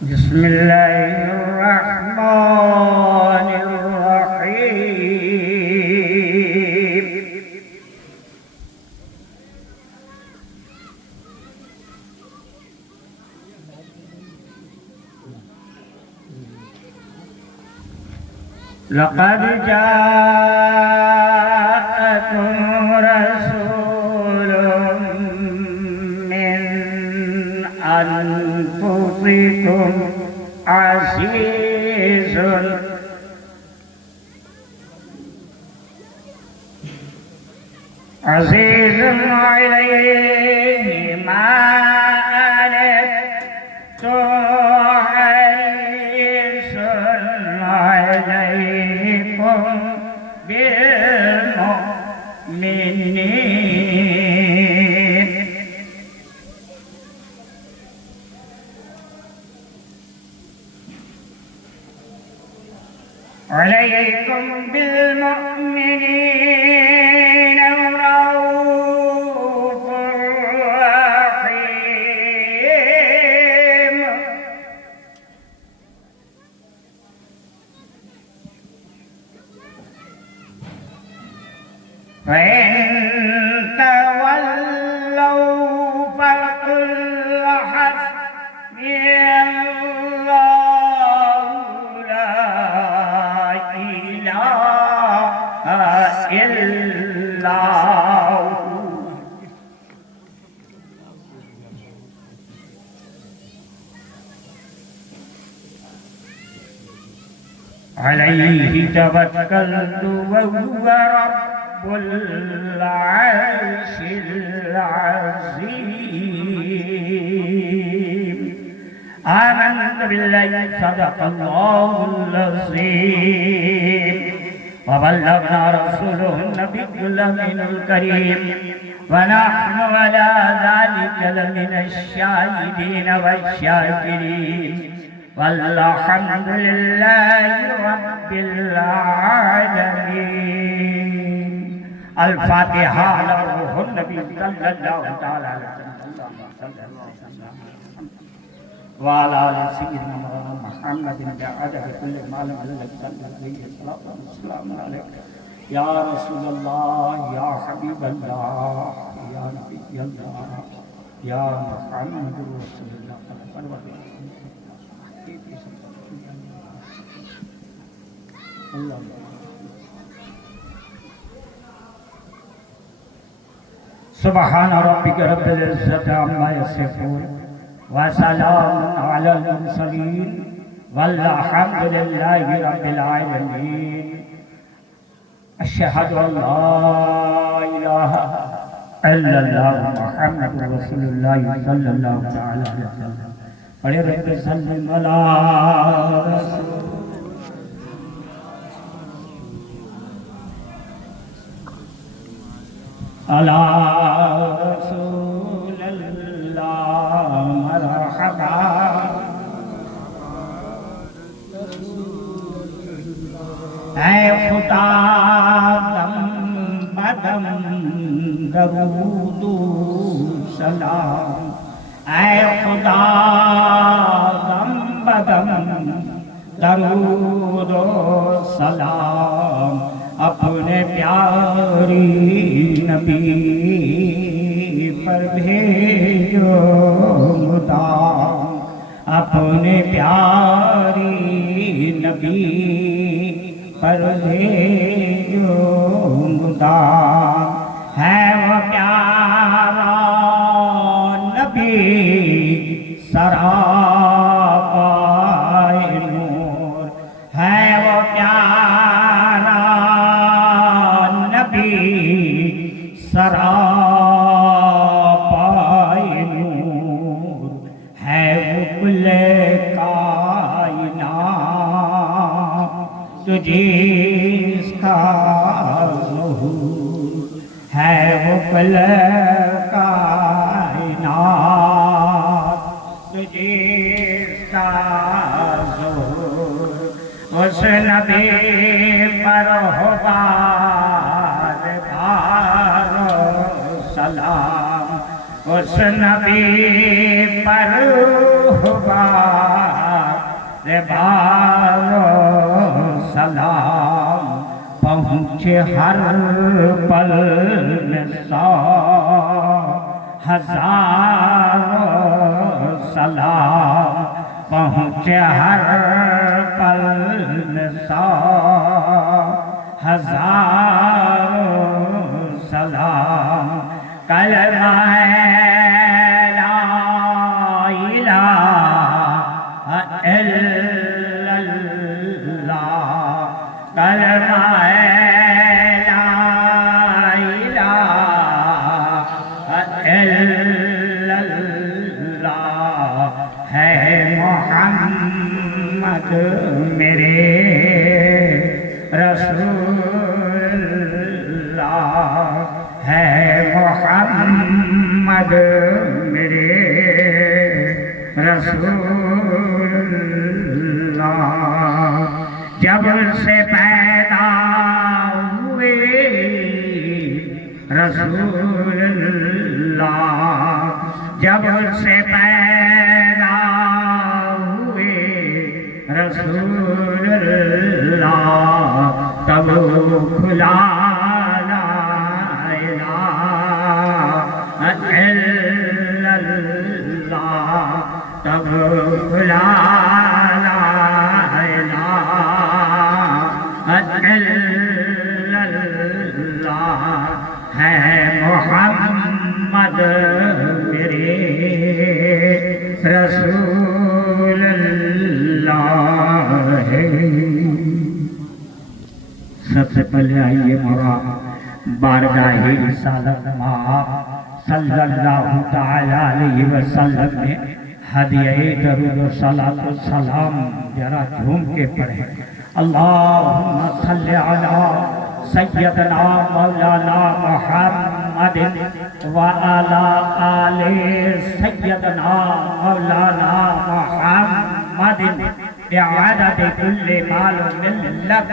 बिस्मिल्लाहिर्रहमानिर्रहीम। लक़द जाअकुम रसूलुम मिन अनफुसिकुम अज़ीज़ुन अलैहि मा अनित्तुम हरीसुन अलैकुम बिलमुमिनीन। अलैकुम बिलमुमिनीन रऊफ़ुर रहीम। फ़इन तवल्लौ फ़क़ुल हस्बियल्लाहु ला इलाहा इल्लाहु। अलैहि तवक्कलतु व हुवा रब्बुल अर्शिल अज़ीम। आमन्तु बिल्लाहि सदक़ल्लाहुल अज़ीम व बल्लगना रसूलुहुन नबियुल अमीनुल करीम व नहनु अला ज़ालिका लमिनश शाहिदीन वश्शाकिरीन वल्हम्दुलिल्लाहि रब्बिल आलमीन। अल-फातिहा अला रूहुन नबी सल्लल्लाहु तआला अलैहि वसल्लम व अला आलि सय्यिदिना मुहम्मदिन बिअदद कुल्लि मालूम सल्लल्लाहु अलैहि या रसूलल्लाह या हबीबल्लाह या नबियल्लाह या मुहम्मदुर रसूलुल्लाह। सुब्हान रब्बिका रब्बिल इज़्ज़ति अम्मा यसिफून व सलामुन अलल मुरसलीन वल्हम्दुलिल्लाहि रब्बिल आलमीन। अशहदु अल्ला इलाहा इल्लल्लाह मुहम्मदुर रसूलुल्लाह सल्लल्लाहु तआला अलैहि वसल्लम। अरे रब्बि सल्लि अला रसूल अला रसूलल्लाह मरहबा। ऐ खुदा दम बदम दरूदो सलाम। ऐ खुदा दम बदम दरूदो सलाम अपने प्यारी नबी पर भेजो मुदाम। अपने प्यारी नबी पर भेजो मुदाम। है वो प्यारा नबी सरापाए नूर। है वो प्यारा सरापाए नूर। है वो कुल्ले कायनात तुझे इसका ज़हूर। है वो कुल्ले कायनात तुझे इसका ज़हूर। उस नबी पर हो सलाम। उस नबी पर हो बारो सलाम पहुँचे हर पल में 100 हज़ारों सलाम पहुँचे हर पल में 100 हज़ारों सलाम कलमा ला इलाहा इल्लल्लाह कलमा ला इलाहा इल्लल्लाह है मोहम्मद मेरे रसूलुल्लाह है मोहम्मद मेरे रसूलुल्लाह जब से पैदा हुए रसूलुल्लाह जब से पैदा हुए रसूलुल्लाह तब खुला ला इलाहा इल्लल्लाह तब खुला ला इलाहा इल्लल्लाह है मोहम्मद मेरे रसूलुल्लाह है। सबसे पहले आइए मोरा बारगाहे रिसालत सल्लल्लाहु तआला अलैहि वसल्लम में हदिये दरूद व सलात व सलाम जरा झूम के पढ़े। अल्लाहुम्मा सल्लि अला सय्यदना मौलाना मुहम्मदिन व अला आले सय्यदना मौलाना मुहम्मदिन बिअदद कुल्ली मालूमिन लक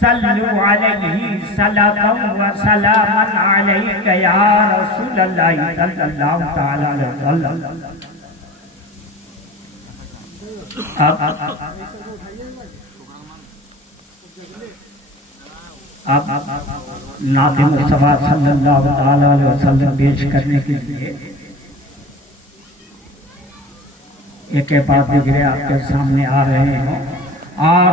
सल्लु अलैहि सलातन व सलामन अलैका या रसूलल्लाह सल्लल्लाहु तआला अलैहि वसल्लम। अब नाते मुस्तफा सल्लल्लाहु तआला अलैहि वसल्लम पेश करने के लिए एक बात दिखरे आपके सामने आ रहे हैं और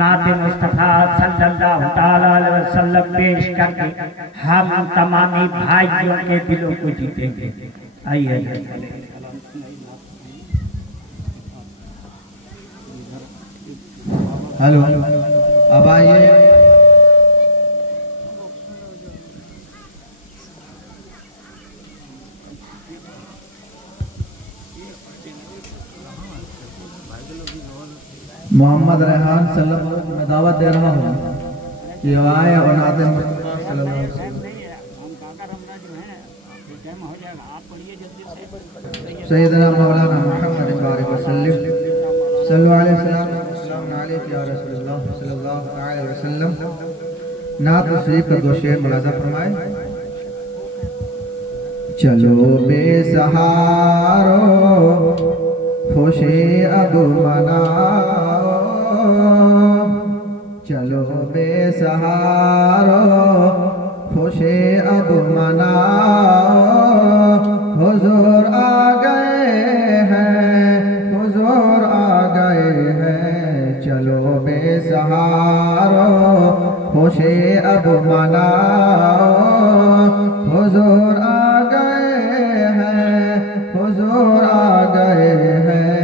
नाते मुस्तफा सल्लल्लाहु तआला अलैहि वसल्लम पेश करके हम तमामी भाइयों के दिलों को जीतेंगे। आइए हेलो अब आइए मोहम्मद रेहान सल्लल्लाहु अलैहि वसल्लम मैं दावत दे रहा हूँ कि आए और नाते सल्लल्लाहु अलैहि वसल्लम सैयदना मौलाना मुहम्मद बारिक वसल्लम सल्लल्लाहु अलैहि वसल्लम या रसूलुल्लाह सल्लल्लाहु अलैहि वसल्लम। नात शरीफ का दो शेर मुलाजा फरमाए। चलो बेसहारो खुशी अब मनाओ चलो बेसहारो खुशी अब मनाओ हुजूर आ गए हैं हुजूर आ गए हैं चलो बेसहारो खुशी अब मनाओ हुजूर आ गए हैं हुजूर आ गए हैं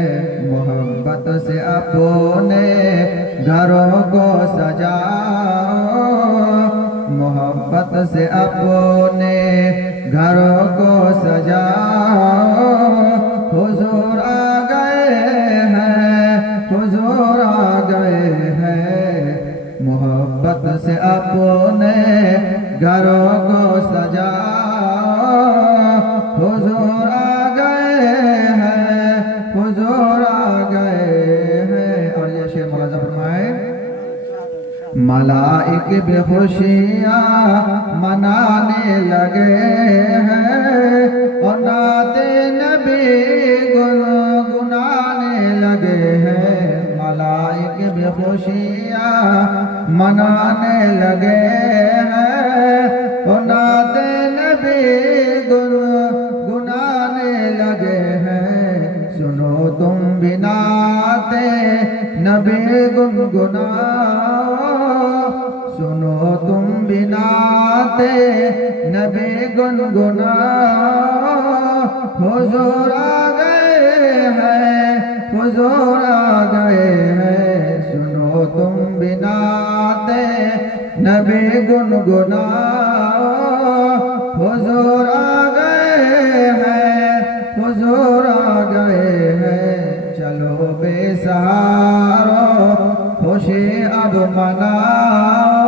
मोहब्बत से अपने घरों को सजाओ मोहब्बत से अपने घरों को सजाओ हुजूर आ गए हैं हुजूर आ गए हैं मोहब्बत से अपने घरों को सजाओ हुजूर आ गए हैं हुजूर आ गए हैं। और ये शेर मुलाजा फरमाए। मलाइक भी खुशियाँ मनाने लगे हैं और नाते नबी गुनगुनाने लगे हैं भी खुशियाँ मनाने लगे हैं। ओ नाते नबी गुनगुनाने लगे हैं। सुनो तुम भी नाते नबी गुनगुनाओ। सुनो तुम भी नाते नबी गुनगुनाओ। हुजूर आ गए हैं, हुजूर आ गए हैं। सुनो तुम भी नाते नबी गुनगुनाओ। हुजूर आ गए हैं, हुजूर आ गए हैं। चलो बेसहारो खुशी अब मनाओ।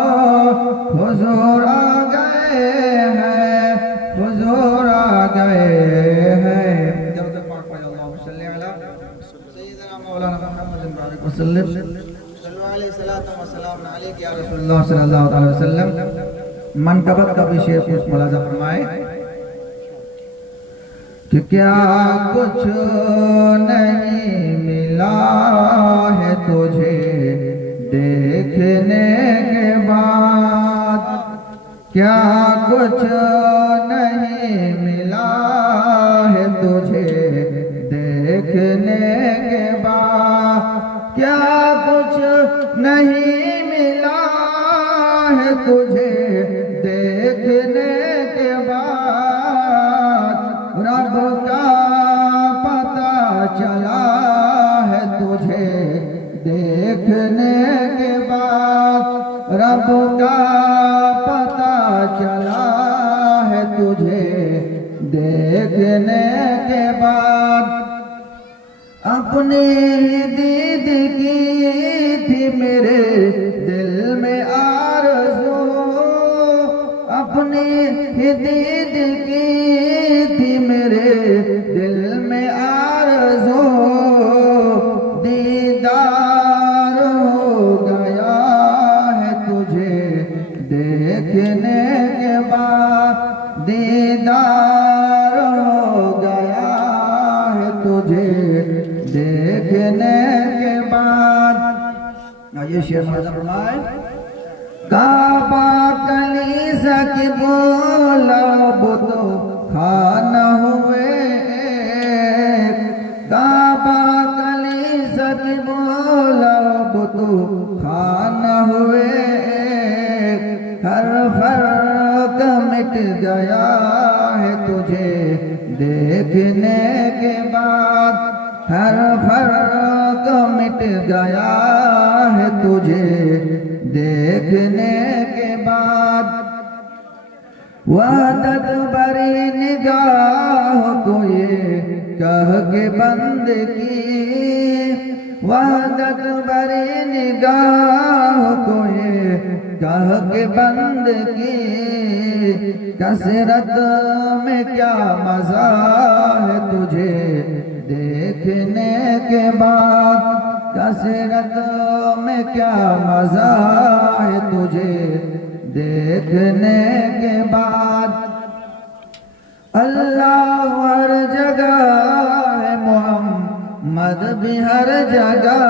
हुजूर आ गए हैं, हुजूर आ गए हैं। दरूद पाक पढ़ो, अल्लाहुम्मा सल्ली अला सय्यिदना मौलाना मुहम्मद बारिक वसल्लम। सल्लल्लाहु अलैहि सलातो व सलाम अलैका या रसूलुल्लाह सल्लल्लाहु अलैहि वसल्लम। मनकबत का भी शेर कुछ मुलाजा फरमाए कि क्या कुछ नहीं मिला है तुझे देखने के बाद। क्या कुछ नहीं मिला है तुझे देखने के बाद। क्या कुछ नहीं मिला है तुझे देखने के बाद। रब का पता चला है तुझे देखने के बाद। रब का पता चला है तुझे देखने के बाद। अपनी दीद की थी मेरे दिल में आरज़ू। अपनी दीद की थी मेरे दिल में आरज़ू। दीदार हो गया है तुझे देखने के बाद। दीदार हो गया है तुझे देखने के बाद। ये शेर मज़ा फरमाए। काबा कलीसा की बोला बुत खाना हुए। काबा कलीसा की बोला बुत खाना हुए। हर फर्क मिट गया है तुझे देखने के बाद। हर फर्क मिट गया है तुझे देखने के बाद। वहदत बरी निगाह को ये कह के बंद की। वहदत बरी निगाह को ये कह के बंद की। कसरत में क्या मजा है तुझे देखने के बाद। कसरत में क्या मजा है तुझे देखने के बाद। अल्लाह हर जगह है, मोहम्मद भी हर जगह।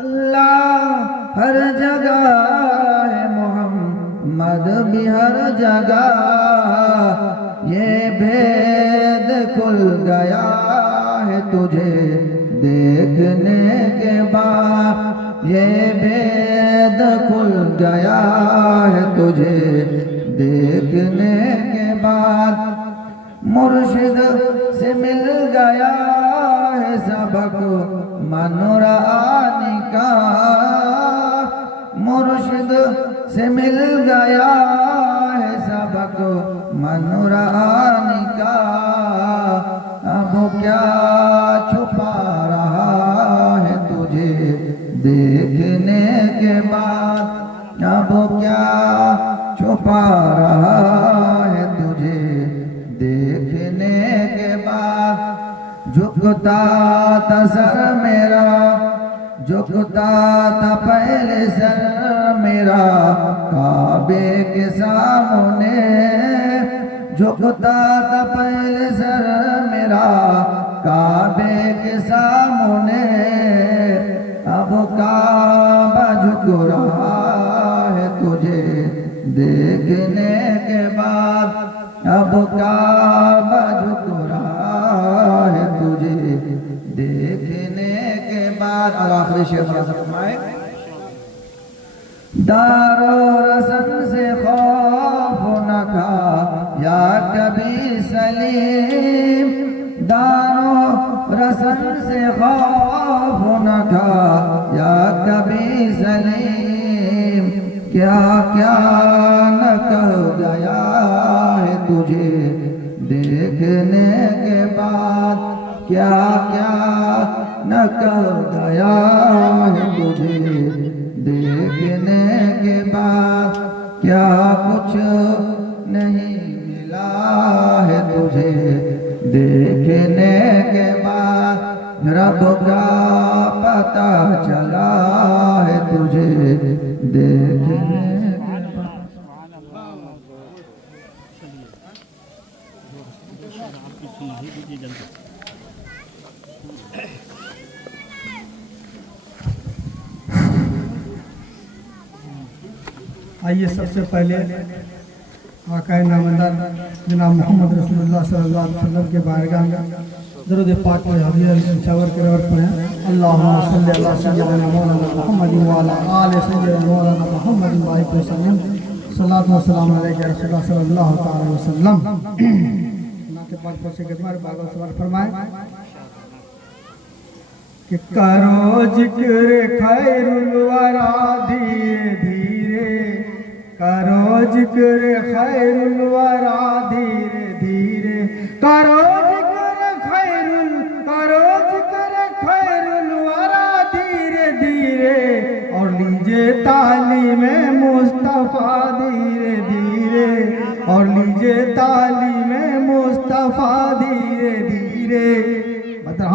अल्लाह हर जगह है, मोहम्मद भी हर जगह। ये भेद खुल गया है तुझे देखने के बाद। ये भेद खुल गया है तुझे देखने के बाद। मुर्शिद से मिल गया है सबक मनोरानी का। मुर्शिद से मिल गया है सबक मनोरानी का। अब क्या छुपा रहा है तुझे देखने के बाद। अब क्या छुपा रहा है तुझे देखने के बाद। झुकता था सर मेरा, झुकता था पहले सर मेरा काबे के सामने। झुकता था पहले सर मेरा काबे के सामने। अब देखने के बाद अब काबा झुक रहा है तुझे देखने के बाद। और आखिरी शेर फरमाए, दारो रसन से खौफ न खा या कभी सलीम, दारो रसन से खौफ न खा या कभी सलीम, क्या क्या न कह गया है तुझे देखने के बाद, क्या क्या न कह गया है तुझे देखने के बाद, क्या कुछ नहीं मिला है तुझे देखने के बाद, रब का पता चला है तुझे देखने के बाद। आइए सबसे पहले आकाए नामदार जनाब मोहम्मद रसूलुल्लाह सल्लल्लाहु अलैहि वसल्लम के बारगाह में दरूद पाक पर हज़रत निशावर के रवर पढ़ें। अल्लाहुम्मा सल्लि अला सय्यिदिना मौलाना मुहम्मद व अला आलि सय्यिदिना मौलाना मुहम्मद व सल्लम सल्लल्लाहु अलैहि अलैहि रसूलुल्लाह सल्लल्लाहु अलैहि वसल्लम। नाते पाक पर से गदमार बागल सवाल फरमाए कि करो जिक्र खैरुल वरा धीरे धीरे, करो जिक्र खैरुल वरा धीरे धीरे, करो जिक्र खैरुल वरा धीरे धीरे, और लीजिए तालीम मुस्तफ़ा धीरे धीरे, और लीजिए तालीम मुस्तफ़ा धीरे धीरे। मतलब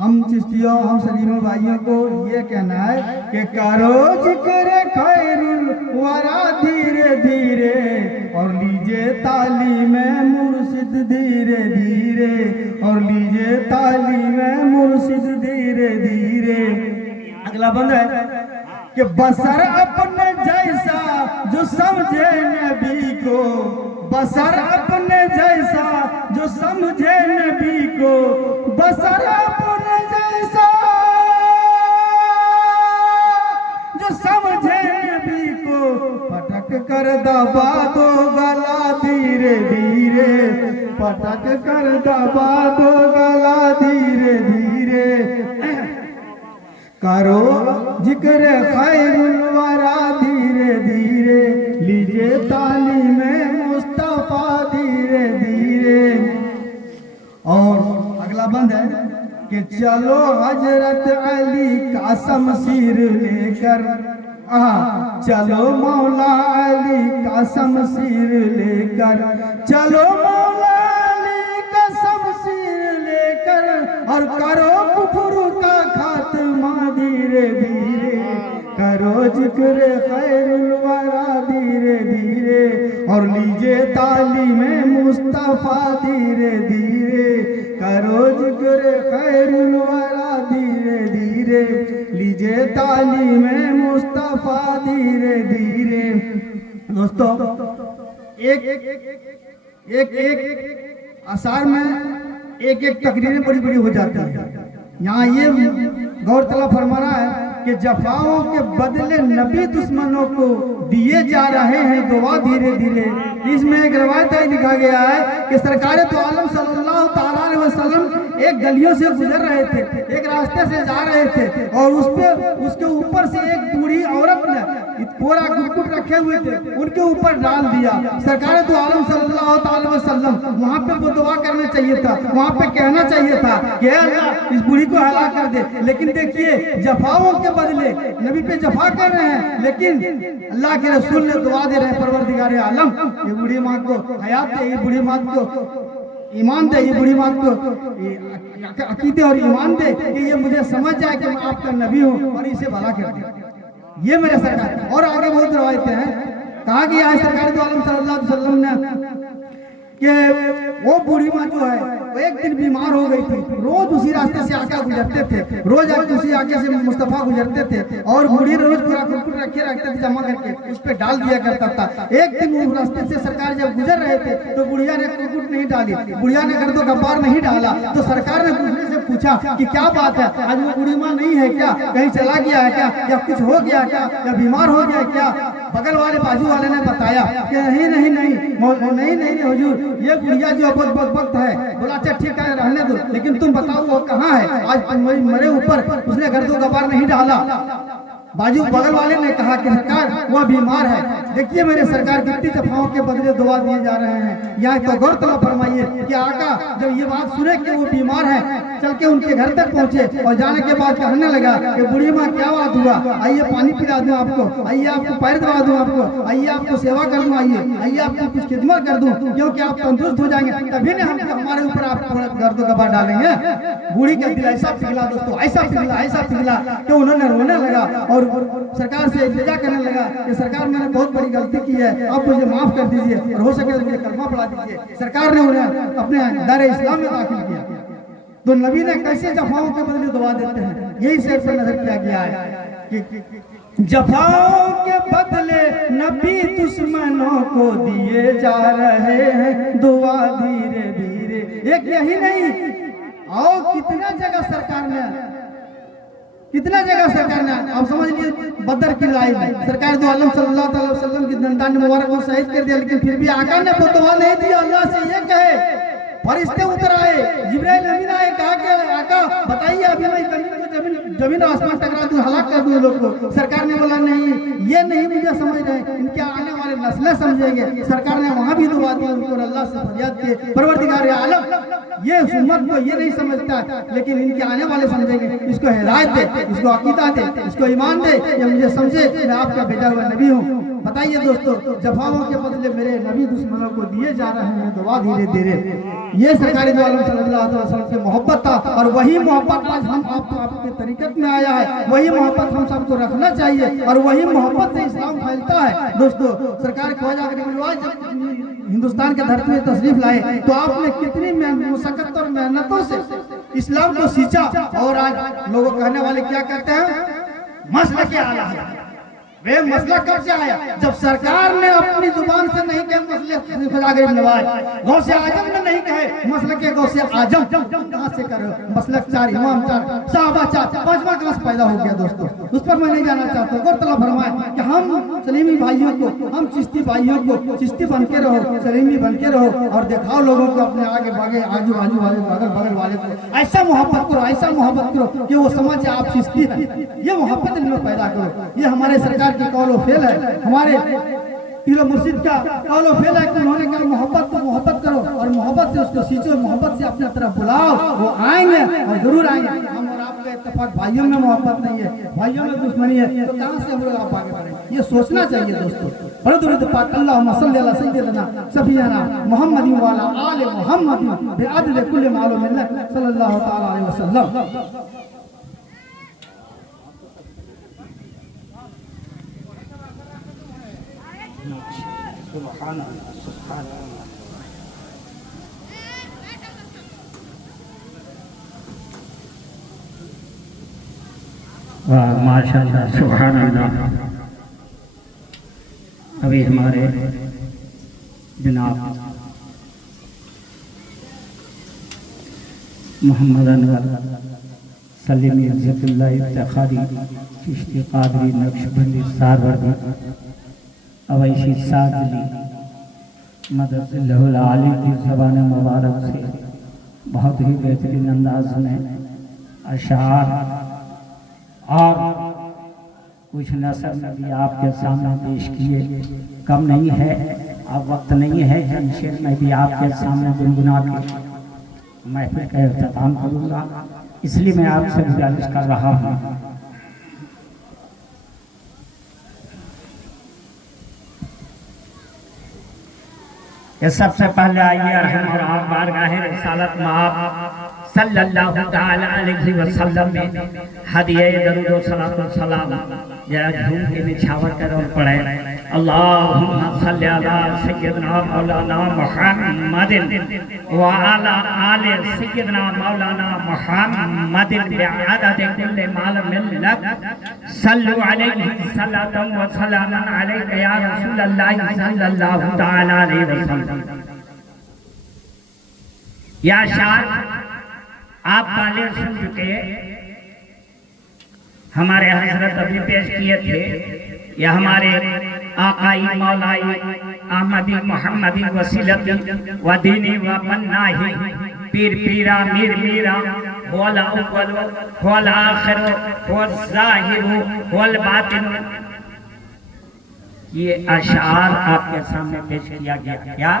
हम चिश्तियों हम सलीमों भाइयों को ये कहना है कि करो जिक्र खैरुल वरा धीरे धीरे, और लीजिए तालीम मुर्शिद धीरे धीरे, और लीजिए तालीम मुर्शिद धीरे धीरे। अगला बंद है कि बसर अपने जैसा जो समझे नबी को, बसर अपने जैसा जो समझे नबी को, बसर अपने जैसा जो समझे नबी को, पटक कर दबा दो गला धीरे धीरे, पटक कर दबा दो गला धीरे धीरे। करो जिक्र खैरुल वरा धीरे धीरे, लीजिए तालीम मुस्तफ़ा धीरे धीरे। और अगला बंद है कि चलो हजरत अली का शमशीर लेकर, चलो मौला अली का शमशीर लेकर, चलो मौला अली का शमशीर लेकर, और करो कुफ्र का खात्मा धीरे धीरे, करो जिक्र खैरुल वरा धीरे धीरे, और लीजिए तालीम मुस्तफ़ा धीरे धीरे, करो जिक्र खैरुल वरा धीरे धीरे, लीजिए तालीम मुस्तफ़ा धीरे धीरे। दोस्तों एक एक एक आसार में एक एक तकरीरें बड़ी बड़ी हो जाती हैं। यहाँ ये गौरतलब फरमा रहा है कि जफाओं के बदले नबी दुश्मनों को दिए जा रहे हैं दुआ धीरे धीरे। इसमें एक रवायत लिखा गया है कि सरकार तो आलम सल्लल्लाहु ताला अलैहि वसल्लम एक गलियों से गुजर रहे थे, एक रास्ते से जा रहे थे, और उसके ऊपर से एक बूढ़ी औरत ने पूरा गुटकुट रखे हुए थे उनके ऊपर डाल दिया। सरकार तो आलम सल्लल्लाहु ताला अलैहि वसल्लम वहाँ पे वो दुआ करना चाहिए था, वहाँ पे कहना चाहिए था कि अल्लाह इस बूढ़ी को हलाक कर दे। लेकिन देखिए जफाओं के बदले नबी पे जफा कर रहे हैं, लेकिन अल्लाह के रसूल ने दुआ दे रहे हैं, परवरदिगार आलम ये बूढ़ी माँ को हयात दे, ये बूढ़ी माँ को ईमान दे, ये बूढ़ी माँ को अकीदे और ईमान दे कि ये मुझे समझ जाए कि मैं आपका नबी हूँ और इसे भला कर दे। ये मेरे सरकार। और आगे बहुत रवायतें हैं, कहा कि आज सरकार तो आलम सल्लल्लाहु अलैहि वसल्लम ने कि वो बूढ़ी माँ जो है वो एक दिन बीमार हो गई थी। रोज उसी रास्ते से आका गुजरते थे, रोज उसी आके से मुस्तफा गुजरते थे और बूढ़ी रोज पूरा कुरकुर रखे रखते थे जमा करके, उस पे डाल दिया करता था। एक दिन वो रास्ते से सरकार जब गुजर रहे थे तो बुढ़िया ने कुरकुर नहीं डाली, बुढ़िया ने गर्दो गब्बार नहीं डाला। तो सरकार ने दूसरे से पूछा कि क्या बात है, आज वो बूढ़ी माँ नहीं है क्या, कहीं चला गया है क्या, या कुछ हो गया क्या, या बीमार हो गया क्या। बगल वाले बाजू वाले ने बताया कि नहीं नहीं नहीं नहीं नहीं हुजूर, ये बुढ़िया जो बहुत वक्त है। बोला अच्छा ठीक है रहने दो, लेकिन तुम बताओ वो कहाँ है, आज मेरे ऊपर उसने गर्दो गबार नहीं डाला। बाजू बगल वाले ने कहा कि सरकार वह बीमार है। देखिए मेरे सरकार कितनी जफाओं के बदले दुआ दिए जा रहे हैं। यहाँ तो गौरतलब फरमाइए कि आका जब ये बात सुने कि वो बीमार है, चल के उनके घर तक पहुंचे और जाने के बाद कहने लगा कि बूढ़ी माँ क्या बात हुआ, आइए पानी पिला दूं आपको, आइए आपको पैर दबा दूं आपको, आइए आपको सेवा कर दूं, आइए आपको कुछ खिदमत कर दूं, क्योंकि आप तंदुरुस्त हो जाएंगे, तभी ना हम हमारे ऊपर आप गर्दो गबार डालेंगे। बूढ़ी का दिल ऐसा पिघला दोस्तों, ऐसा पिघला कि उन्होंने रोने लगा और सरकार से इल्तिजा करने लगा कि सरकार मैंने बहुत बड़ी गलती की है, आप मुझे माफ कर दीजिए और हो सके तो मुझे कलमा पढ़ा दीजिए। सरकार ने उन्हें अपने दायरे इस्लाम में दाखिल किया। तो नबी ने कैसे जफाओं के बदले दुआ देते हैं, यही शेर पर नजर किया गया है कि जफाओं के बदले नबी दुश्मनों को दिए जा रहे हैं दुआ धीरे धीरे। एक यही नहीं और कितना जगह सरकार ने आप समझ लिए बदर की लड़ाई में सरकार दो आलम सल्लल्लाहु अलैहि वसल्लम की दंतान मुबारक को शहीद कर दिया, लेकिन फिर भी आका ने फतवा नहीं दिया। अल्लाह से ये कहे, फरिश्ते उतर आए, जिब्राइल अमीन आए, कहा कि आका बताइए अभी मैं जमीन आसमान टकरा दूं, हलाक कर दूं लोग को। सरकार ने बोला नहीं, ये नहीं मुझे समझ रहे, इनके आने वाले नस्लें समझेंगे। सरकार ने वहां भी दुआ दी उनको, अल्लाह से फरियाद किए, परवरदिगार आलम ये उम्मत को ये नहीं समझता, लेकिन इनके आने वाले समझेंगे, इसको हिदायत दे, इसको अकीदा दे, इसको ईमान दे, ये मुझे समझे मैं आपका भेजा हुआ नबी हूँ। बताइए दोस्तों, जफाओं के बदले मेरे नबी दुश्मनों को दिए जा रहे हैं दुआ धीरे धीरे। ये सरकारी दो आलम सल्लल्लाहु अलैहि वसल्लम की मोहब्बत था और वही मोहब्बत आज हम आपके तरीकत में आया है। वही मोहब्बत हम सबको रखना चाहिए और वही मोहब्बत से इस्लाम फैलता है। दोस्तों, सरकार ख्वाजा जब हिंदुस्तान के धरती में तशरीफ लाए तो आपने कितनी मुशक्कत और मेहनतों से इस्लाम को सींचा और आज लोगों कहने वाले क्या कहते हैं, मसला क्या आला है। वे मसला कब से आया, जब सरकार ने अपनी जुबान से नहीं कहे मसले खुदा गरीब नवाज, गौ से आजम ने नहीं कहे मसले के गौ से आजम, कहाँ से करो मसलक चार, इमाम चार, साहबा चार, पांचवा कहाँ से पैदा हो गया। दोस्तों, उस पर मैं नहीं जाना चाहता। गौरतलब फरमाए कि हम सलीमी भाइयों को, हम चिश्ती भाइयों को चिश्ती बन के रहो, सलीमी बन के रहो और दिखाओ लोगों को अपने आगे बागे आजू बाजू वाले अगल बगल वाले को ऐसा मोहब्बत करो, ऐसा मोहब्बत करो कि वो समझ आप चिश्ती है। ये मोहब्बत इनमें पैदा करो। ये हमारे सरकार की कौलो फेल है, हमारे पीर मुर्शिद का कौलो फेल है कि उन्होंने कहा मोहब्बत को मोहब्बत करो और मोहब्बत से उसको सींचो, मोहब्बत से अपने तरफ बुलाओ, वो आएंगे और जरूर आएंगे। हम और आपका इत्तेफाक भाइयों में मोहब्बत नहीं है, भाइयों में दुश्मनी है, तो कहाँ से हम लोग आप आगे बढ़े, ये सोचना चाहिए। दोस्तों, बरदुरुद पाक अल्लाहुम्मा सल्ली अला सय्यिदना सफियाना मुहम्मदी व अला आले मुहम्मदी बिअदद कुल्ल मालूम मिल्लत सल्लल्लाहु तआला अलैहि वसल्लम। सुभान अल्लाह, सुभान अल्लाह। वाह माशाअल्लाह, सुभान अल्लाह। अभी हमारे जनाब मोहम्मद अनवर सलीम इज़्ज़तुल्लाह इफ्तिखारी चिश्ती कादरी नक्शबंदी सारवर्दी अवैशी सादली मदद आलिम की ज़बान मुबारक से बहुत ही बेहतरीन अंदाज में अशार और कुछ नसर नबी आपके सामने पेश किए। कम नहीं है, अब वक्त नहीं है कि इन शेर में भी आपके सामने गुनगुना के महफिल का इख्तिताम करूँगा, इसलिए मैं आपसे गुजारिश कर रहा हूँ। ये सबसे पहले आइए हम और आप बारगाह रिसालत में आप सल्लल्लाहु तआला अलैहि वसल्लम में हदिया दरूद व सलात व सलाम जरा झूम के निछावर कर और पढ़े। अल्लाहुम्मा सल्ली अला सय्यिदना मौलाना मुहम्मदिन व अला आलि सय्यिदना मौलाना मुहम्मदिन बिअदद कुल्ली मालूमिन लक सल्लु अलैहि सल्लतम व सलामन अलैका या रसूलल्लाह सल्लल्लाहु तआला अलैहि वसल्लम। या शार आप पहले सुन चुके, हमारे हजरत अभी पेश किए थे। यह हमारे आकाई मौलाई अहमदी मोहम्मदी वसीलती व दीनी व पन्नाही पीर पीरा मीर मीरा वल अव्वल वल आखिर वल ज़ाहिर वल बातिन, ये अशआर आपके सामने पेश किया गया।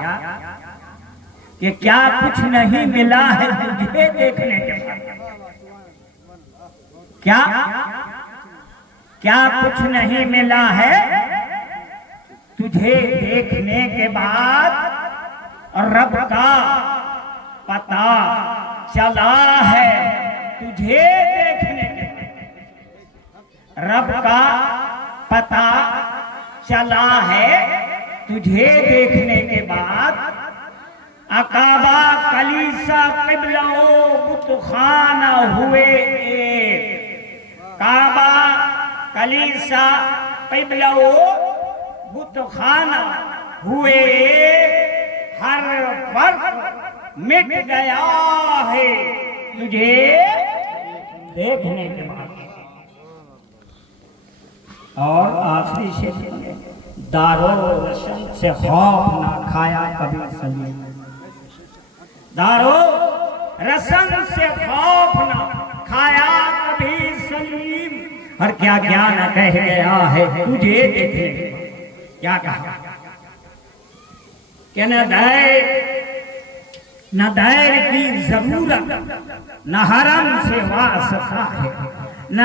कि क्या कुछ नहीं मिला है तुझे देखने के बाद, क्या क्या कुछ नहीं मिला है तुझे देखने के बाद, रब का पता चला है तुझे देखने के बाद, रब का पता चला है तुझे देखने के बाद। अकाबा कलीसा क़िबला बुतखाना हुए एक, काबा कलीसा क़िबला बुतखाना हुए हर फर्क मिट गया है तुझे देखने के बाद। और आखिरी शेर, दारो रशन से खौफ ना खाया कभी सलीम, दारो रसन से खौफ ना खाया कभी सलीम। और क्या क्या न कह गया है तुझे देखे, क्या कहा कि न दैर की जरूरत न हरम से वास्ता है, न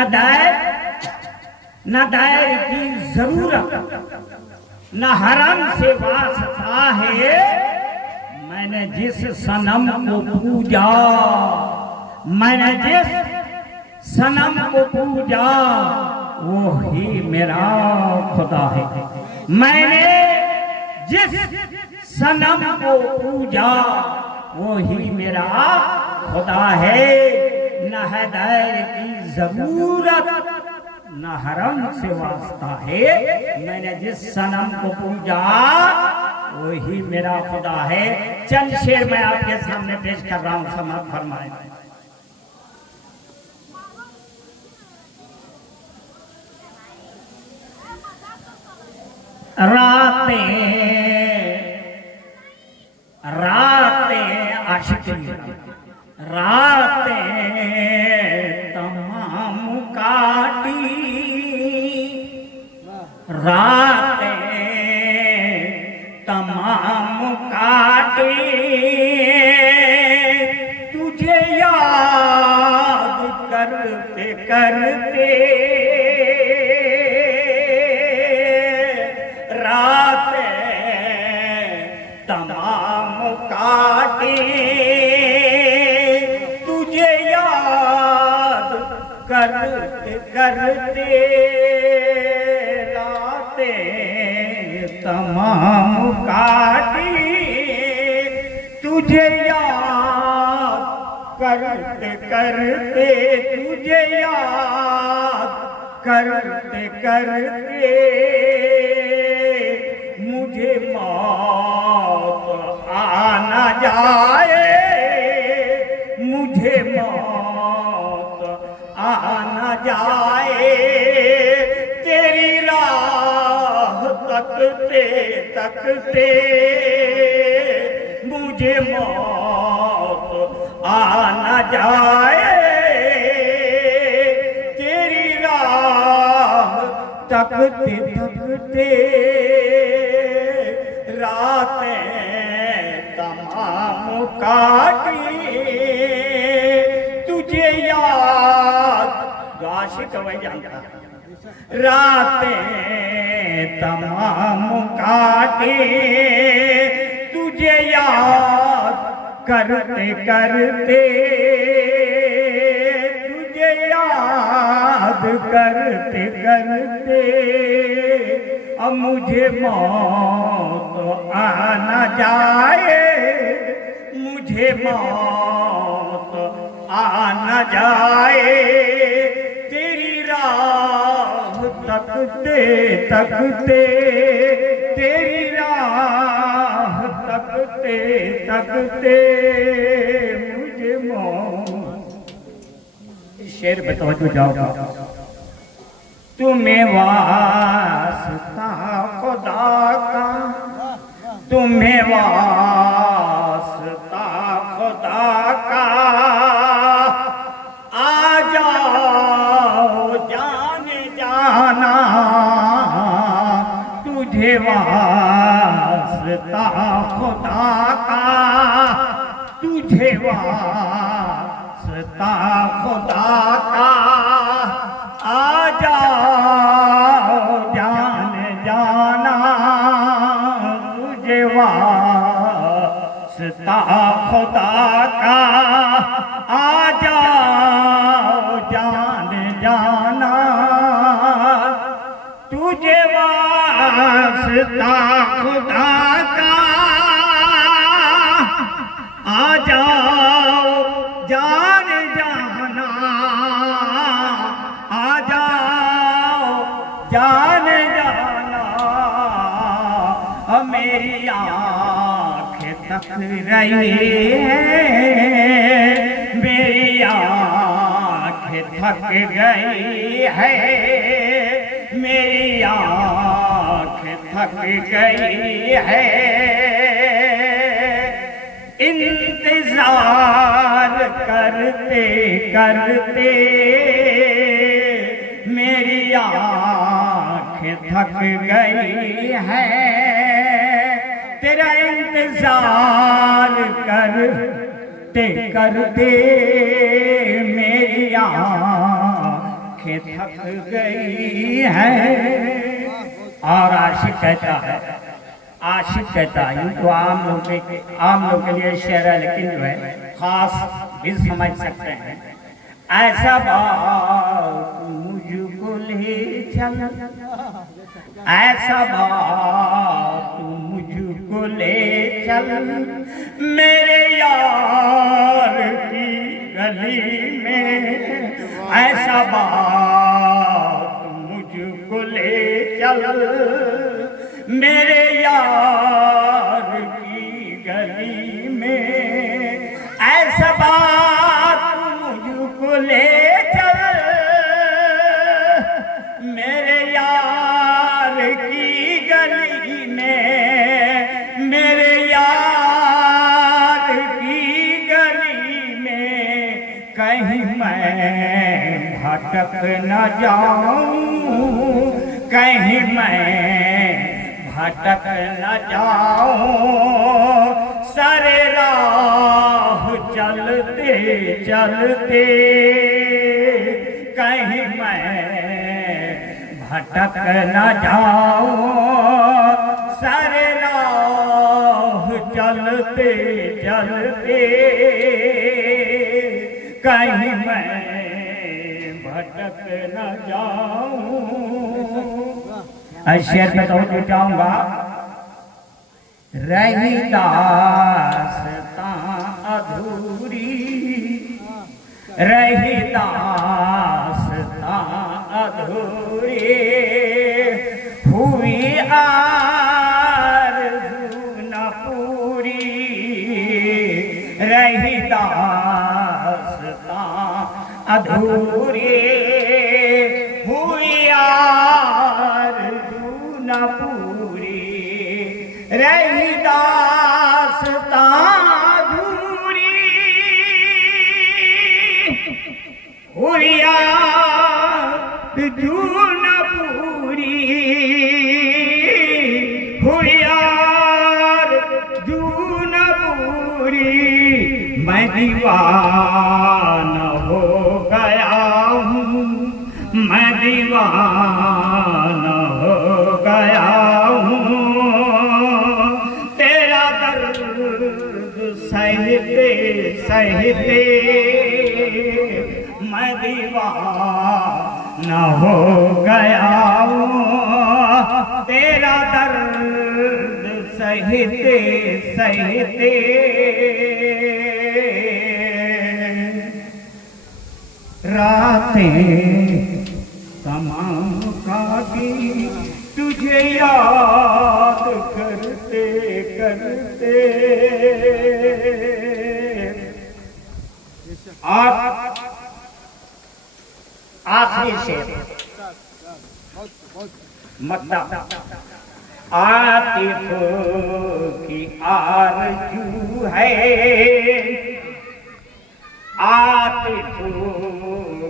दैर की जरूरत न हरम से वास्ता है। मैंने जिस सनम को पूजा, मैंने जिस सनम को पूजा वो ही मेरा खुदा है। मैंने जिस सनम को पूजा वो ही मेरा खुदा है। न है दैर की जरूरत न हरम से वास्ता है, मैंने जिस सनम को पूजा वही मेरा खुदा है। चंद शेर मैं आपके सामने पेश कर रहा हूं, समाप्त फरमाए। रातें आशिक, रातें तमाम काटी, रातें तमाम काटी, तुझे याद करते करते रातें तमाम काटी, तुझे याद करते करते रातें तमाम काटी, तुझे याद करते करते, तुझे याद करते करते मुझे मौत आना जाए, मुझे मौत आना जाए। तेरी राह तकते तकते मुझे मौत आना जाए, तेरी राह तकते तकते रातें तमाम काटी, तुझे याद आशिक वही जानता, रातें तमाम काटी, तुझे याद करते करते, तुझे याद करते करते अब मुझे मौत आ न जाए, मुझे मौत आ न जाए, तेरी राह तकते तकते, तेरी राह तकते तकते मुझे मौत। शेर पे तवज्जो जाओ। तुम्हें वास्ता खुदा का, तुम्हें वास्ता खुदा का, आ जाओ जाने जाना, तुझे वास्ता खुदा का, तुझे वास्ता खुदा का, आ जाओ जाने जाना, तुझे वास्ता खुदा का, आ जाओ जाने जाना, तुझे वास्ता खुदा का, आ जाओ जाने जाना, आ जाओ जाने जाना। मेरी आँखें थक रही है, मेरी आँखें थक गई है, मेरी आँखें थक गई है, इंतजार करते करते मेरी आँखें थक गई है, तेरा इंतजार करते करते मेरी आँखें थक गई है। और आशिक कहता है, आशिक कहता है, तो आम लोग के लिए शेर है, लेकिन जो है खास भी समझ सकते हैं। ऐसा बात मुझको ले चल, ऐसा बात मुझको ले चल, मेरे यार की गली में, ऐसा बात मुझको ले चल, मेरे यार की गली में, ऐसा बात मुझको ले चल, मेरे यार की गली में, मेरे यार की गली में, कहीं मैं भटक न जाऊं, कहीं मैं भटक न जाऊं, सारे राह चलते चलते, कहीं मैं भटक न जाऊं, सारे राह चलते चलते, कहीं मैं भटक न जाऊं। शेर पे तो जाऊंगा। रही दास्तां अधूरी, रही दास्तां अधूरी, हुई आरज़ू न पूरी, रही दास्तां अधूरी, हुई आरज़ू न पूरी, रही दास्तां अधूरी, हुई आरज़ू न पूरी, हुई आरज़ू न पूरी, मैं दीवाना हो गया हूँ, मैं दीवाना हो गया हूँ, तेरा दर्द सहते सहते मैं दीवाना न हो गया तेरा दर्द सहते सहते। रातें तमाम काटी तुझे याद करते करते। आखिरी शेर मतलब आतिफ की आरज़ू है, आतिफ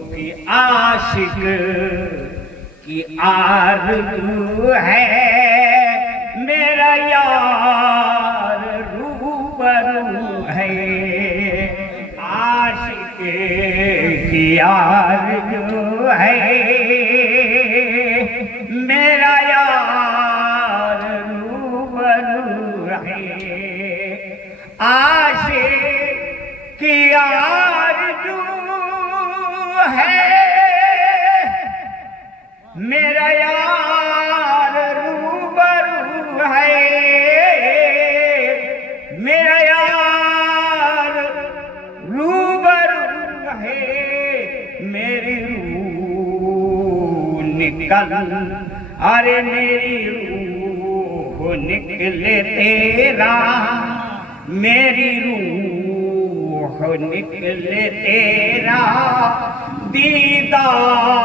की आशिक की आरज़ू है। मेरा यार रूबरू है, आशिक की आरज़ू है। मेरा यार रूबरू है, आशिक की आरज़ू है। मेरा यार रूबरू है, मेरा यार रूबरू है। मेरी रूह निकल, अरे मेरी रूह निकले तेरा, मेरी रूह निकले तेरा दीदार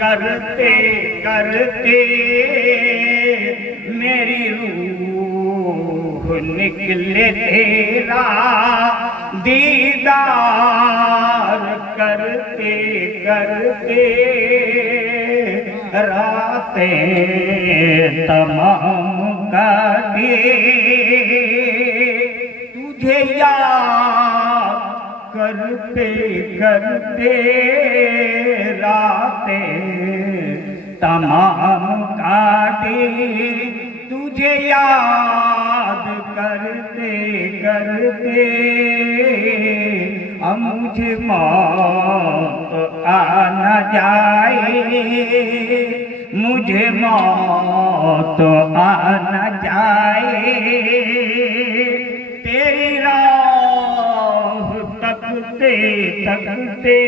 करते करते। मेरी रूह निकले तेरा दीदार करते करते। रातें तमाम काटी तुझे याद करते करते। रातें तमाम काटी तुझे याद करते करते। अब मुझे मौत आ न जाए, मुझे मौत आ न जाए। तेरी राह तकते तकते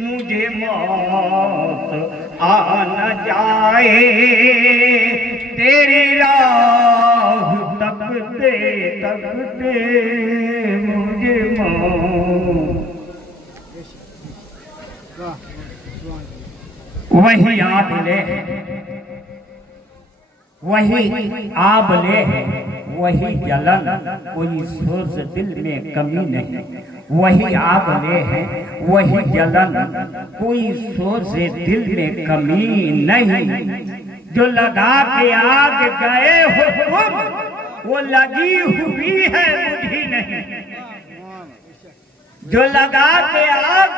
मुझे मौत आ न जाए। तेरी राह तकते तकते मुझे मौत। वही आबले है, वही आबले है, वही जलन, कोई सोच दिल में कमी नहीं। वही आबले है, वही जलन, कोई सोच दिल में कमी नहीं। जो लगा के आग गए हो तुम, वो लगी हुई है बुझी नहीं। जो लगा के आग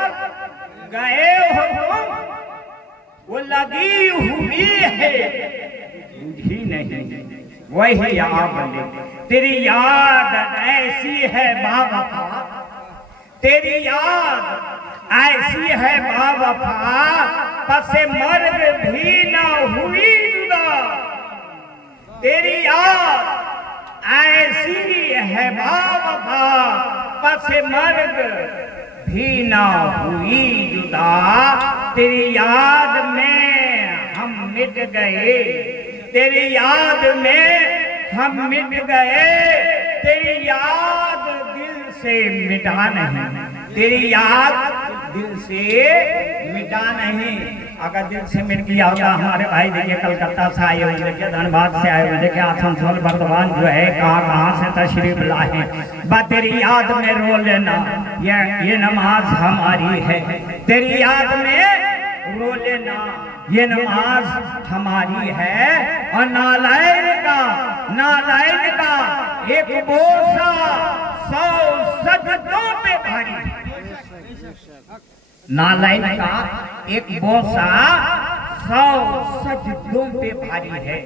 गए हो तुम, वो लगी हुई है बुझी नहीं। वही आबले तेरी याद ऐसी है बावफा, तेरी याद ऐसी है बावफा, पसे मर्ग भी ना हुई जुदा। तेरी याद ऐसी है बावफा, पसे मर्ग भी ना हुई जुदा। तेरी याद में हम मिट गए, तेरी याद में हम मिट गए। तेरी याद दिल से मिटा नहीं, तेरी याद दिल से मिटा नहीं। अगर दिल से मिट गया होता, हमारे भाई देखिए कलकत्ता से आए हुए, देखिए धनबाद से आए हुए, देखिए आसनसोल बर्दवान जो है कहाँ से तशरीफ लाए। बस तेरी याद में रो लेना, ये नमाज हमारी है। तेरी याद में रो लेना, ये नमाज हमारी है। और नालायन का एक बोसा 100 सजदों पे भारी। नालायन का एक बोसा 100 सजदों पे भारी है।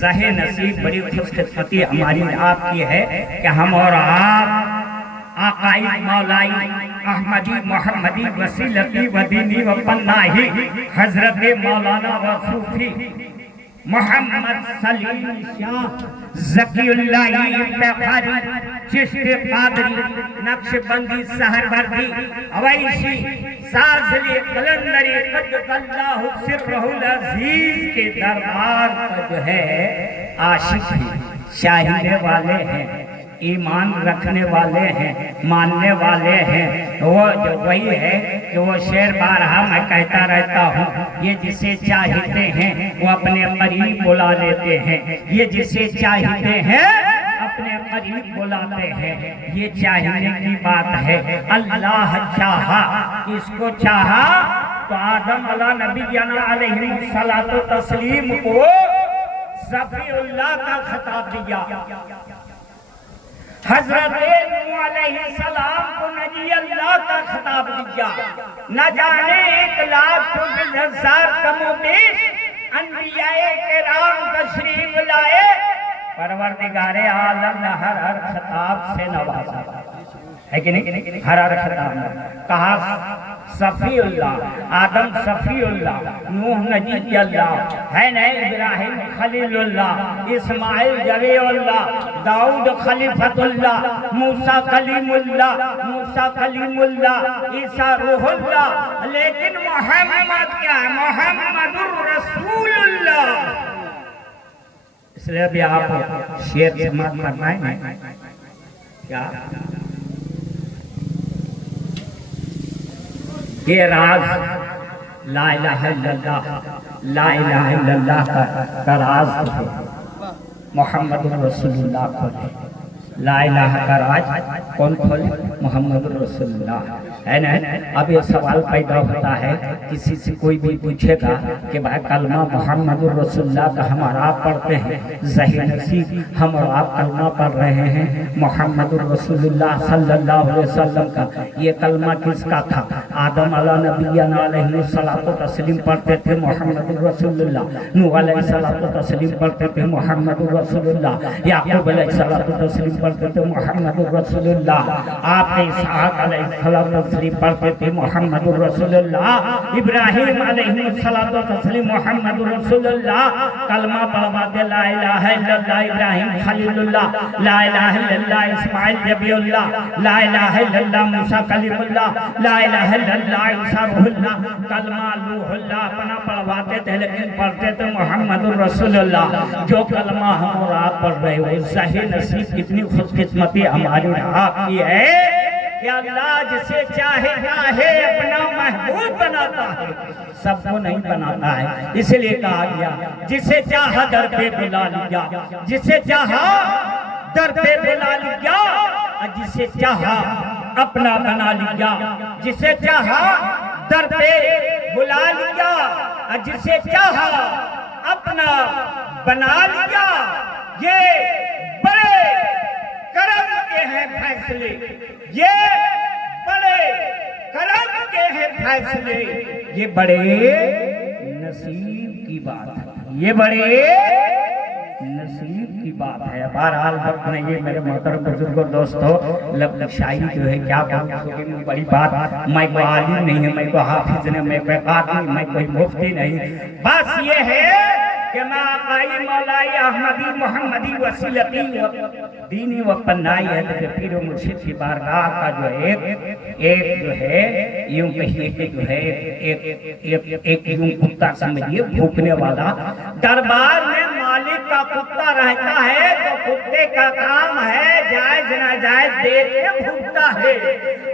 ज़हे नसीब बड़ी खुशकिस्मती हमारी आपकी है कि हम और आप आकाई मौलाई अहमदी मोहम्मदी वसीलती व दीनी व पन्नाही हजरत मौलाना व सूफी मोहम्मद सलीम शाह ज़कीउल्लाह बुखारी चिश्ती कादरी नक्शबंदी सहरवर्दी अवैसी साज़ली कलंदरी क़द्दसल्लाहु सिर्रहुल अज़ीज़ के दरबार का जो है आशिक है, चाहने वाले हैं, ईमान रखने वाले हैं, मानने वाले हैं। वो जो वही है कि वो शेर बारहा मैं कहता रहता हूँ, ये जिसे चाहते हैं वो अपने करीब बुला लेते हैं, ये जिसे चाहते हैं अपने करीब बुलाते हैं। ये चाहने की बात है। अल्लाह चाहा, इसको चाहा तो आदम अला नबी अलैहि सलातो तस्लीम को सफीउल्लाह का खिताब दिया। हजरत नूह अलैहिस्सलाम को नबी अल्लाह का खिताब दिया। न जाने 1,00,000 कमोबेश अनबियाए किराम तशरीफ लाए, परवरदिगारे आलम ने हर खिताब से नवाजा है कि नहीं? हर खिताब में कहा सफीउल्लाह, आदम सफीउल्लाह, नूह नबी अल्लाह है न, इब्राहिम खलीलुल्लाह, इस्माइल जलीउल्लाह, दाऊद खलीफतुल्लाह, मूसा कलीमुल्लाह, ईसा रूहुल्लाह। लेकिन मोहम्मद क्या है? मोहम्मदुर रसूलुल्लाह। इसलिए भी आप शेर समाज फरमाए ना क्या ये राज ला इलाहा इल्लल्लाह, ला इलाहा इल्लल्लाह का राज है मोहम्मद रसूलुल्लाह खोले। ला इलाहा का राज कौन खोले? मोहम्मद रसूलुल्लाह है ना। अब ये सवाल पैदा होता है, किसी से कोई भी पूछेगा कि भाई कलमा मोहम्मद रसूलुल्लाह का हम और आप पढ़ते हैं, ज़ही नसीब हम और आप कलमा पढ़ रहे हैं मोहम्मद रसूलुल्लाह सल्लल्लाहु अलैहि वसल्लम का। ये कलमा किसका था? आदम अला नबीना अलैहिस्सलातु तस्लीम पढ़ते थे मोहम्मद रसूलुल्लाह, नूह अलैहिस्सलातु तस्लीम पढ़ते थे मोहम्मद रसूलुल्लाह, याकूब अलैहिस्सलातु तस्लीम पढ़ते थे मोहम्मद रसूलुल्लाह, आपके इसहाक अलैहिस्सलातु तस्लीम पढ़ते थे मोहम्मद रसूलुल्लाह, इब्राहिम अलैहिस्सलातु तस्लीम मोहम्मद रसूलुल्लाह। कलमा पढ़वाते ला इलाहा इल्लल्लाह इब्राहिम खलीलुल्लाह, ला इलाहा इल्लल्लाह इस्माइल नबीउल्लाह, ला इलाहा इल्लल्लाह मूसा कलीमुल्लाह, ला इलाहा इल्लल्लाह ईसा रूहुल्लाह। कलमा रूहुल्लाह अपना पढ़वाते थे, लेकिन पढ़ते थे मोहम्मद रसूलुल्लाह। जो कलमा हम और आप पढ़ रहे हो, सही नसीब कितनी खुशकिस्मती हमारी आपकी है कि अल्लाह जिसे चाहे अपना महबूब बनाता है, सबको नहीं बनाता है। इसलिए कहा गया जिसे चाहा दर पे बुला लिया, जिसे चाहा दर पे बुला लिया, जिसे चाहा अपना बना लिया, जिसे चाहा दर पे बुला लिया, जिसे चाहा अपना बना लिया। ये बड़े करम के हैं फैसले, ये बड़े करम के हैं फैसले, ये बड़े नसीब की बात है, ये बड़े नसीब की बात है। बहरहाल वक्त नहीं है मेरे मोहतरम बुजुर्गों दोस्तों, लब शायरी जो है क्या कहूँ, बड़ी बात। मैं कोई आलिम नहीं है, मैं कोई हाफिज नहीं, मैं कोई कादी, मैं कोई मुफ्ती नहीं। बस ये है कि मैं आकाई मौलाई अहमदी मोहम्मदी वसीलती दीनी व पन्नाई है, तो पीर मुर्शिद की बारगाह का जो एक जो है यूं कहिए कि जो है एक यूं कुत्ता समझिए भूखने वाला। दरबार में मालिक का कुत्ता रहता है तो कुत्ते का काम है जायज नाजायज देख के भूखता है।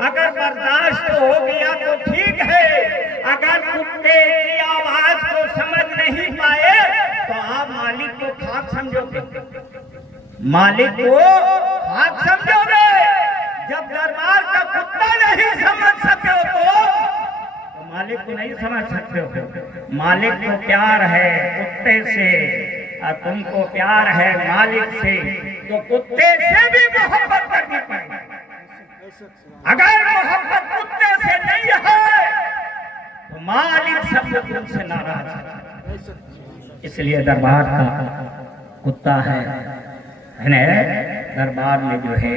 अगर बर्दाश्त हो गया तो ठीक है, अगर कुत्ते की आवाज को समझ नहीं पाए तो आप मालिक को खाक समझोगे, मालिक को खाक समझोगे। जब दरबार का कुत्ता नहीं समझ सके तो मालिक को नहीं समझ सकते हो। मालिक को प्यार है कुत्ते से और तुमको प्यार है मालिक से, तो कुत्ते से भी मोहब्बत करनी पड़ेगी। अगर मोहब्बत कुत्ते से नहीं है तो मालिक सब तुमसे नाराज है। इसलिए दरबार का कुत्ता है ना, दरबार में जो है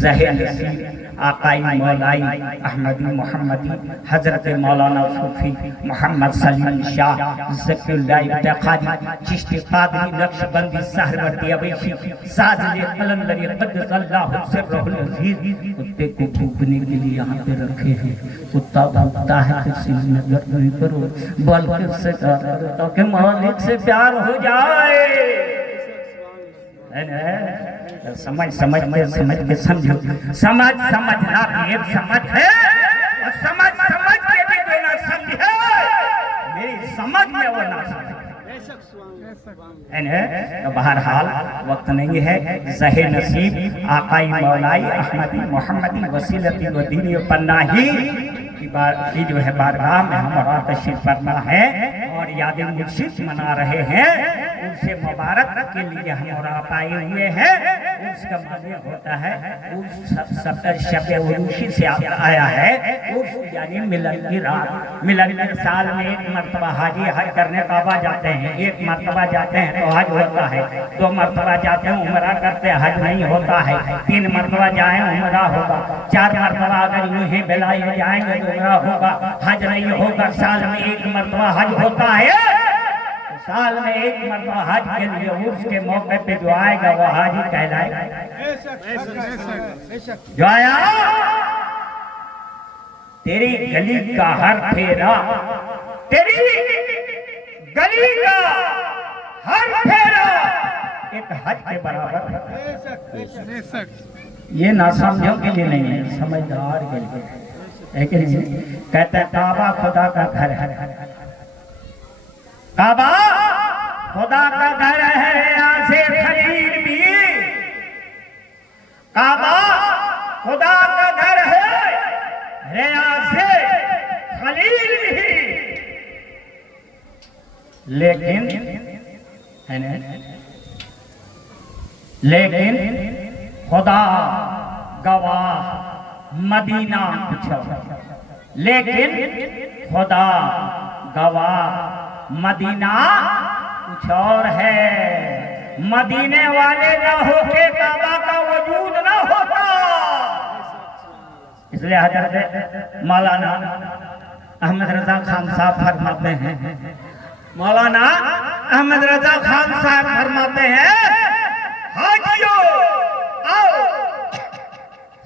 ज़हे नसीब आकाई मौलाई अहमदी मोहम्मदी हजरत मौलाना सूफी मोहम्मद सलीम शाह ज़कीरुल्लाह इफ्तिखारी चिश्ती कादरी नक्शबंदी सहरवर्दी अवैसी साजिद कलंदरी क़द्दसल्लाहु सिर्रहुल अज़ीज़ कुत्ते को भूखने के लिए यहाँ पे रखे हैं। कुत्ता भूखता है किसी नजर नहीं करो, बल्कि से करो ताकि मालिक से प्यार हो जाए। समझ समझ के समझो, समझ समझना भी एक समझ है और समझ समझ के भी कोई ना समझे, मेरी समझ में वो ना समझे। तो बहरहाल वक्त नहीं है, ज़हे नसीब आकाई मौलाई अहमदी मोहम्मदी वसीलती व दीनी पन्नाही की जो है बारगाह में हमारा तशरीफ फरमा है और याद मुर्शिद मना रहे हैं। उनसे मुबारक के लिए हम आप आए हुए हैं। उसका मतलब होता है उस शब उरूशी से आया है, उस यानी मिलन की रात। मिलन के साल में एक मरतबा हाजी हज करने काबा जाते हैं, एक मरतबा जाते हैं तो हज होता है, 2 मरतबा जाते हैं उमरा करते हज नहीं होता है, 3 मरतबा जाए उमरा होगा, 4 मरतबा अगर यूं ही बिलाई जाएंगे तो उमरा होगा, हज नहीं होगा। साल में एक मरतबा हज होता है, साल में एक मरतबा हज के लिए उर्स के मौके पे जो आएगा वो हाजी कहलाएगा। जो आया तेरी गली का हर फेरा, तेरी गली का हर फेरा एक हज के बराबर है। ये ना समझो के लिए नहीं है, समझदार के लिए है कि नहीं। कहते हैं काबा खुदा का घर है, काबा खुदा का घर है, यहाँ से खलील भी काबा खुदा का घर है, यहाँ से खलील भी। लेकिन है ना, लेकिन खुदा गवाह मदीना कुछ और, लेकिन खुदा गवाह मदीना कुछ और है। मदीने वाले ना होके काबा का वजूद ना होता। इसलिए हजरत मौलाना अहमद रजा खान साहब फरमाते हैं, मौलाना अहमद रजा खान साहब फरमाते हैं, हाजियों आओ।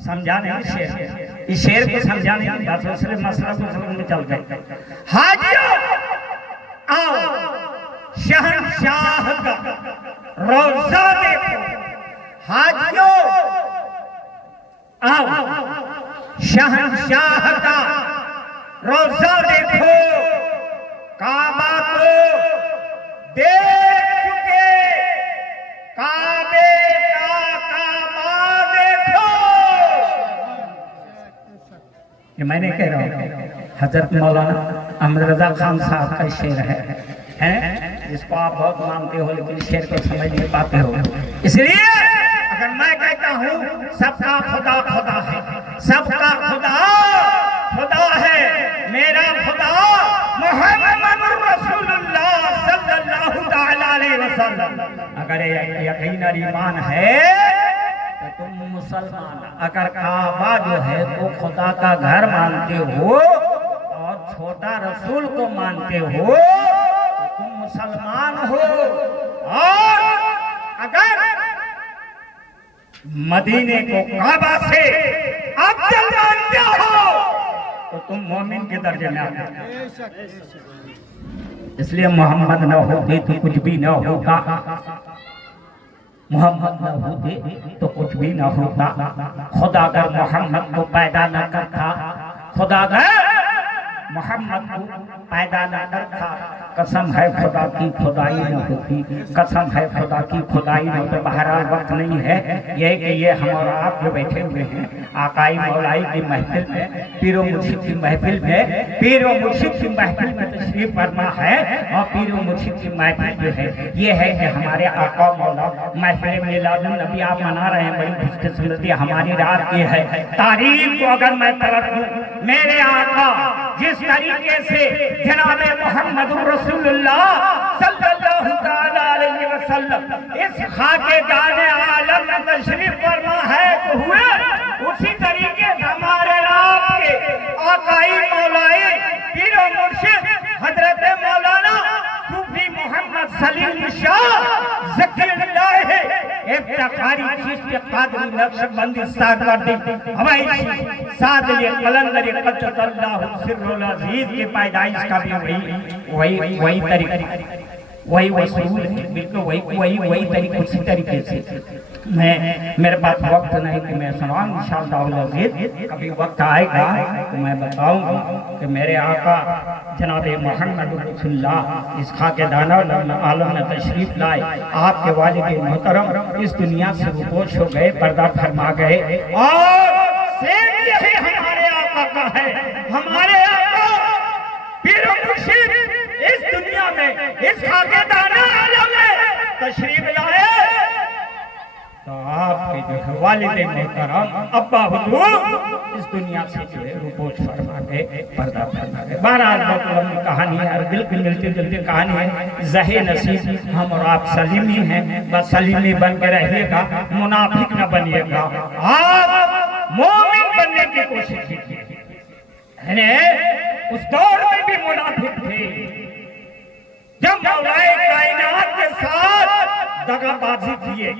समझाने शेर, इस शेर को समझाने की बात दूसरे मसला को समझ में चल गए। हाजियों आओ शहंशाह का रोजा देखो, हाजियों आओ शहंशाह का रोजा देखो, काबा को देख चुके, काबे का काबा देखो। ये मैंने कह रहा हूँ, हजरत मौलाना अहमद रजा खान साहब का शेर है, जिसको आप बहुत मानते हो लेकिन शेर को समझ नहीं पाते हो। इसलिए अगर मैं कहता हूँ सबका खुदा खुदा है, सबका खुदा खुदा है, मेरा खुदा मोहम्मद रसूलुल्लाह सल्लल्लाहु अलैहि वसल्लम। अगर यकीन और ईमान है तो तुम मुसलमान। अगर काबा जो है वो खुदा का घर मानते हो और छोटा रसूल को मानते हो तो तुम मुसलमान हो। और अगर मदीने को काबा से अफजल मानते हो तो तुम मोमिन के दर्जे में आते हो। इसलिए मोहम्मद न होते तो कुछ भी न होगा, मोहम्मद न होते तो कुछ भी न होता। खुदा अगर मोहम्मद को पैदा न करता, खुदा अगर मोहम्मद को पैदा न करता, कसम है खुदा की खुदाई न होती, कसम है खुदा की खुदाई न होती। बहरहाल वक्त नहीं है, ये कि ये हम और आप जो बैठे हुए हैं आकाई मौलाई की महफिल में, पीरो मुर्शिद की महफिल में, पीरो मुर्शिद की महफिल में तशरीफ फरमा है। और पीरो मुर्शिद की महफिल जो है ये है कि हमारे आका मौला महफिल मिलादुन नबी आप मना रहे हैं, बड़ी खुशकिस्मती हमारी रात की है। तारीख को अगर मैं पलट दूं, मेरे आका जिस तरीके से जनाबे मोहम्मद रसूलुल्लाह सल्लल्लाहु अलैहि वसल्लम इस खाके दाने आलम में तशरीफ फरमा है तो हुए, उसी तरीके इफ्तिखारी चिश्ती कादरी नक्शबंदी सादवर्दी हवाई सादली कलंदर क़द्दसल्लाहु सिर्रुल अज़ीज़ की पैदाइश का भी वही तरीका, वही वसूल है, बिल्कुल वही तरीके, उसी तरीके से मैं, मेरे पास वक्त नहीं कि मैं सुनाऊं। इंशाअल्लाह कभी वक्त आएगा तो मैं बताऊंगा कि मेरे आका जनाब मोहम्मद रसूलुल्लाह इस खाके दाना आलम में तशरीफ लाए। आपके वालिद मोहतरम इस दुनिया से रुपोश हो गए, पर्दा फरमा गए, और सेम यही हमारे आका का है। हमारे आका पीर मुर्शिद इस दुनिया में इस खाके दाना आलम में तशरीफ लाए, तो आपके जो है वालिद मोहतरम अब्बा हुजूर इस दुनिया से जो है रुपोश फरमा के पर्दा फरमा गए। बहरहाल बहुत लंबी कहानी है और बिल्कुल मिलती जुलती कहानी है। ज़हे नसीब हम और आप सलीमी हैं, बस सलीमी बन के रहिएगा, मुनाफिक न बनिएगा, आप मोमिन बनने की कोशिश कीजिए। उस दौर में भी मुनाफिक थे जब मौलाए कायनात के साथ दगाबाजी किए,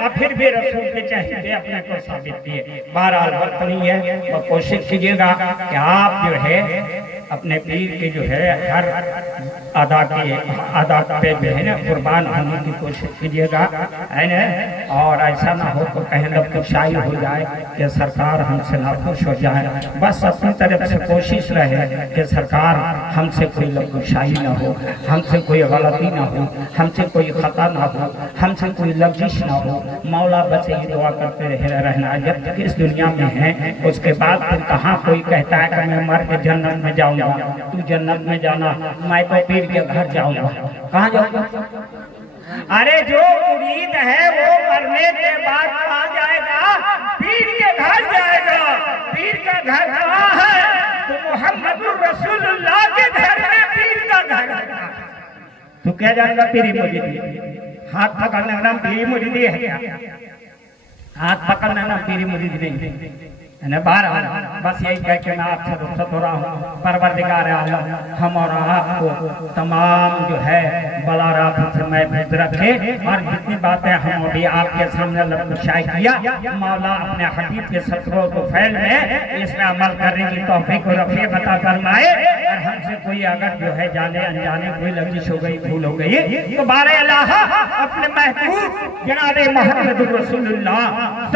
अब फिर भी रसूल के चाहिए अपने को साबित किए। बहरहाल वक्त नहीं है, तो कोशिश कीजिएगा कि आप जो है अपने पीर के जो है हर अदा पे जो है ना कुर्बान होने की कोशिश कीजिएगा, है ना। और ऐसा ना हो तो कहीं लबकुशाई हो जाए कि सरकार हमसे नाखुश हो जाए। बस अपनी तरफ से कोशिश रहे कि सरकार हमसे कोई लबकुशाई ना हो, हमसे कोई गलती ना हो, हमसे कोई खता ना हो, हमसे कोई लफ्जिश ना हो। मौला बस यही दुआ करते रहना जब तक इस दुनिया में है। उसके बाद फिर कहाँ कोई कहता है कि मैं मर के जन्नत में जाऊंगा, तू जन्नत में जाना, मैं तो पीर के घर जाऊंगा। कहाँ जाऊंगा? अरे जो मुरीद है वो मरने के बाद कहाँ जाएगा? पीर के घर जाएगा। पीर का घर कहाँ है? तो मोहम्मदुर रसूलुल्लाह के घर में पीर का घर है। तू क्या जाएगा? पीरी मुरीदी, हाथ पकड़ने का नाम पीरी मुरीदी है क्या? हाथ पकड़ने नाम पीरी मुरीदी नहीं है ना। बाहर बस यही कह के मैं आपसे रुखसत हो रहा हूँ। परवरदिगार आलम हम और आपको तमाम जो है बला राफत से महफूज रखे, और जितनी बातें हम अभी आपके सामने लफ्ज़ किया, मौला अपने हबीब के सत्रों तो फैल में इसमें अमल करने की तौफीक और रफ़ी अता फरमाए। और हमसे कोई अगर जो है जाने अनजाने कोई लफ्ज़ हो गई, भूल हो गई, तो बारे अल्लाह अपने महबूब जनाब मोहम्मद रसूलुल्लाह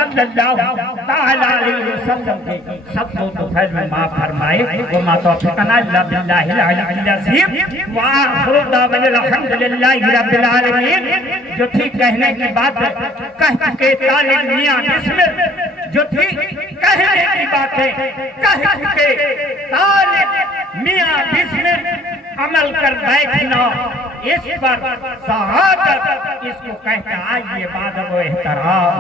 सल्लल्लाहु तआला अलैहि वसल्लम सब तो फैल में माफ फरमाए। वो मातौफिकना इल्ला बिल्लाहिल अलिय्यिल अज़ीम व आखिरु दावाना अल्हम्दुलिल्लाहि रब्बिल आलमीन। जो थी कहने की बात कह के तालिब मियां बिस्मिल, जो थी कहने की बातें कह के तालिब मियां बिस्मिल अमल कर बैठना, इस पर शहादत इसको कहता। आइए बाद वो एहतराम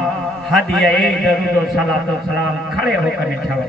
हदिया दरूद व सलातो सलाम खड़े होकर निछावर।